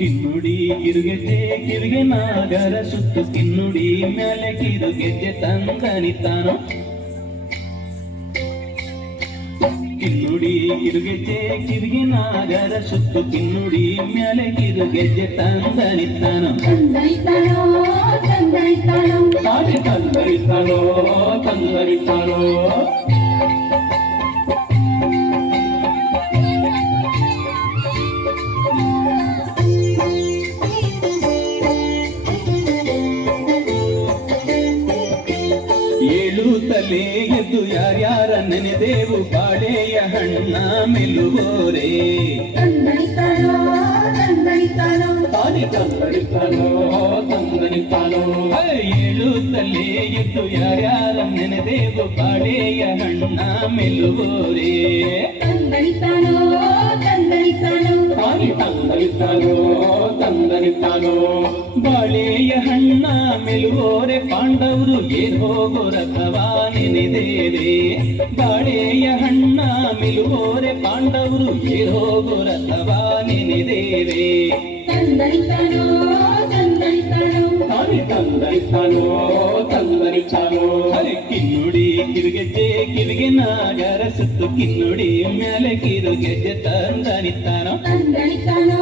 ಕಿನ್ನುಡಿ ಕಿರುಗೆಜ್ಜೆ ಕಿವಿಗೆ ನಾಗರ ಸುತ್ತು ಕಿನ್ನುಡಿ ಮ್ಯಾಲೆ ಕಿರುಗೆಜ್ಜೆ ತಂದನಿತಾನೋ ಕಿನ್ನುಡಿ ಕಿರುಗೆಜ್ಜೆ ಕಿವಿಗೆ ನಾಗರ ಸುತ್ತು ಕಿನ್ನುಡಿ ಮ್ಯಾಲೆ ಕಿರುಗೆಜ್ಜೆ ತಂದನಿತಾನೋ ತಂದನಿತಾನೋ ತಂದನಿತಾನೋ ಏಳುತ್ತಲೇ ಎದ್ದು ಯಾರ್ಯಾರ ನೆನೆದೇವು ಬಾಳೆಯ ಹಣ್ಣ ಮೆಲ್ಲುವೋರೇ ಏಳುತ್ತಲೇ ಎದ್ದು ಯಾರ್ಯಾರ ನೆನೆದೇವು ಬಾಳೆಯ ಹಣ್ಣ ಮೆಲ್ಲುವೋರೇ ತಂದನಿತಾನೋ ಬಾಳೆಯ ಹಣ್ಣ ಮೆಲುವೋರೆ ಪಾಂಡವರು ಏರ್ ಹೋಗೋ ರಥವಾ ನೆನೆದೇವೆ ಬಾಳೆಯ ಹಣ್ಣ ಮೆಲುವೋರೆ ಪಾಂಡವರು ಏರ್ ಹೋಗೋ ರಥವಾ ನೆನೆದೇವೆ ತಂದನಿತಾನೋ ಹರಿ ಕಿನ್ನುಡಿ ಕಿರುಗೆಜ್ಜೆ ಕಿವಿಗೆ ನಾಗರ ಸುತ್ತು ಕಿನ್ನುಡಿ ಮ್ಯಾಲೆ ಕಿರುಗೆಜ್ಜೆ ತಂದನಿತಾನೋ ತಂದನಿತಾನೋ